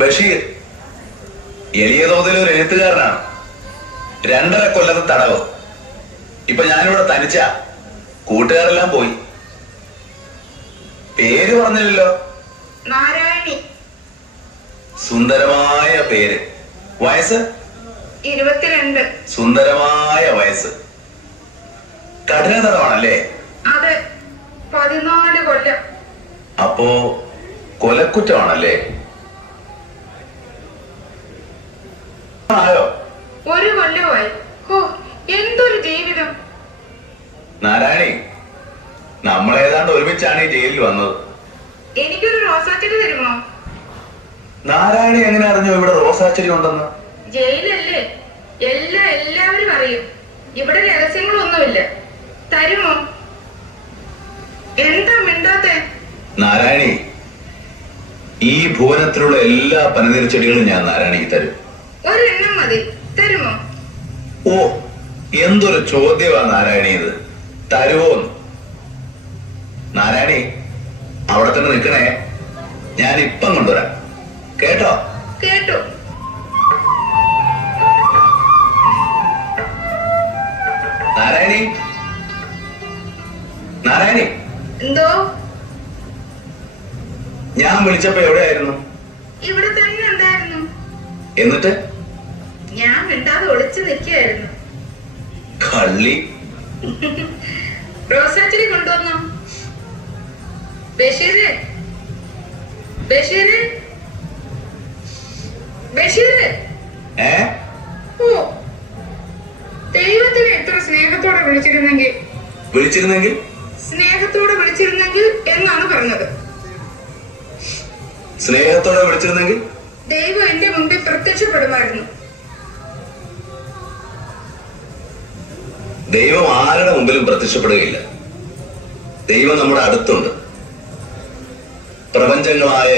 ബഷീർ എളിയ തോതിൽ ഒരു എഴുത്തുകാരനാണ്. 2.5 കൊല്ലത്തെ തടവ്. ഇപ്പൊ ഞാനിവിടെ തനിച്ച, കൂട്ടുകാരെല്ലാം പോയി. പേര് പറഞ്ഞില്ലല്ലോ. നാരായണി. സുന്ദരമായ പേര്. വയസ്സ് 22. സുന്ദരമായ വയസ്സ്. കഠിന തടവാണല്ലേ? അതെ, 14 കൊല്ലം. അപ്പോ കൊലക്കുറ്റമാണല്ലേ? ആയോ? 1 കൊല്ലമായി. ഓ, എന്തൊരു ജീവിതം. നാരായണി, നമ്മളേതാണ്ട് ഒരുമിച്ചാണ് ഈ ജയിലിൽ വന്നത്. എനിക്കൊരു റോസാച്ചെടി തരുമോ? നാരായണി എങ്ങനെ അറിഞ്ഞു ഇവിടെ റോസാച്ചെടി ഉണ്ടെന്ന്? ജയിലല്ലേ, എല്ലാവരും അറിയും. ഇവിടെ രഹസ്യങ്ങളൊന്നുമില്ല. തരുമോ? എന്താ മിണ്ടാത്തെ? നാരായണി, ഈ ഭുവനത്തിലുള്ള എല്ലാ പനിനീർ ചെടികളും ഞാൻ നാരായണിക്ക് തരും. ഒരെണ്ണം മതി. തരുമോ? ഓ, എന്തൊരു ചോദ്യമാ നാരായണി ഇത്. തരുവോന്ന്? നാരായണി, അവിടെ തന്നെ നിൽക്കണേ. ഞാൻ ഇപ്പം കൊണ്ടുവരാം. കേട്ടോ? കേട്ടു. നാരായണി, നാരായണി. എന്തോ? ഞാൻ വിളിച്ചപ്പോ എവിടെയായിരുന്നു? ഇവിടെ തന്നെ ഉണ്ടായിരുന്നു. എന്നിട്ട്? ഞാൻ മിണ്ടാതെ ഒളിച്ചു നിൽക്കുകയായിരുന്നു. കള്ളി. റോസാച്ചെടി കൊണ്ടുവന്നോ? ബഷീര്, ബഷീര്, ബഷീര്. ഓ, ദൈവത്തിനെ എത്ര സ്നേഹത്തോടെ വിളിച്ചിരുന്നെങ്കിൽ സ്നേഹത്തോടെ വിളിച്ചിരുന്നെങ്കിൽ എന്നാണ് പറഞ്ഞത്. സ്നേഹത്തോടെ വിളിച്ചിരുന്നെങ്കിൽ ദൈവം എന്റെ മുമ്പിൽ പ്രത്യക്ഷപ്പെടുമായിരുന്നു. ദൈവം ആരുടെ മുമ്പിലും പ്രത്യക്ഷപ്പെടുകയില്ല. ദൈവം നമ്മുടെ അടുത്തുണ്ട്. പ്രപഞ്ചങ്ങളായ